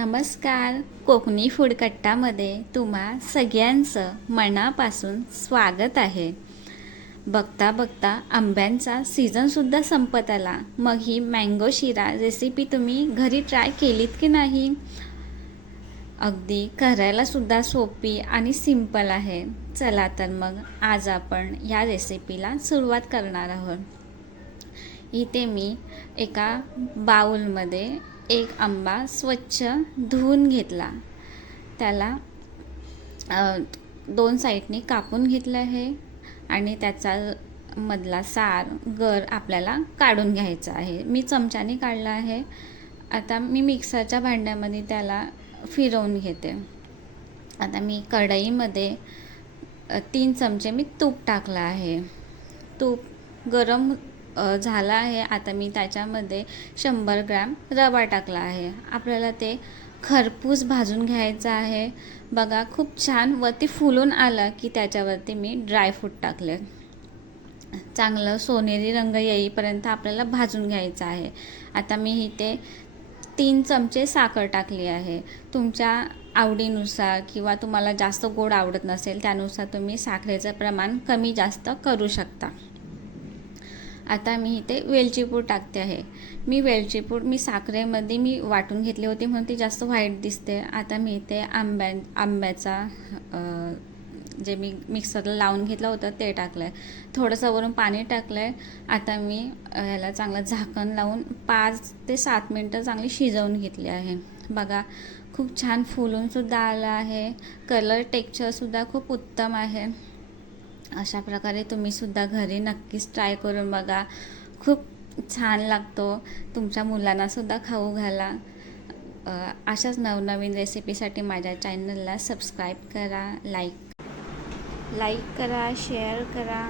नमस्कार. कोकणी फूड कट्टामध्ये तुम्हा सगळ्यांचं मनापासून स्वागत आहे. बघता बघता आंब्यांचा सीझनसुद्धा संपत आला. मग ही मँगो शिरा रेसिपी तुम्ही घरी ट्राय केलीत की नाही? अगदी करायलासुद्धा सोपी आणि सिंपल आहे. चला तर मग आज आपण या रेसिपीला सुरुवात करणार आहोत. इथे मी एका बाउलमध्ये एक आंबा स्वच्छ धुवून घेतला. त्याला दोन साईडनी कापून घेतलं आहे आणि त्याचा मधला सार गर आपल्याला काढून घ्यायचा आहे. मी चमच्याने काढला आहे. आता मी मिक्सरच्या भांड्यामध्ये त्याला फिरवून घेते. आता मी कढईमध्ये 3 चमचे मी तूप टाकलं आहे. तूप गरम झाला आहे. आता मी त्याच्यामध्ये 100 ग्रॅम रवा टाकला आहे. आपल्याला ते खरपूस भाजून घ्यायचं आहे. बघा खूप छान वरती फुलून आलं की त्याच्यावरती मी ड्रायफ्रूट टाकले. चांगलं सोनेरी रंग येईपर्यंत आपल्याला भाजून घ्यायचं आहे. आता मी इथे 3 चमचे साखर टाकली आहे. तुमच्या आवडीनुसार किंवा तुम्हाला जास्त गोड आवडत नसेल त्यानुसार तुम्ही साखरेचं प्रमाण कमी जास्त करू शकता. आता मी इथे वेलची पूड टाकते आहे. वेलची पूड साखरेमध्ये मी वाटून घेतली होती म्हणून ती जास्त व्हाईट दिसते. आता मी इथे आंब्याचा जे मी मिक्सरला लावून घेतलं होतं ते टाकलं आहे. थोडंसं वरून पाणी टाकलं आहे. आता मी ह्याला चांगलं झाकण लावून 5 ते 7 मिनटं चांगली शिजवून घेतली आहे. बघा खूप छान फुलूनसुद्धा आलं आहे. कलर टेक्स्चरसुद्धा खूप उत्तम आहे. अशा प्रकारे तुम्हीसुद्धा घरी नक्कीच ट्राय करून बघा. खूप छान लागतो. तुमच्या मुलांनासुद्धा खाऊ घाला. अशाच नवनवीन रेसिपीसाठी माझ्या चॅनलला सबस्क्राईब करा, लाईक करा, शेअर करा.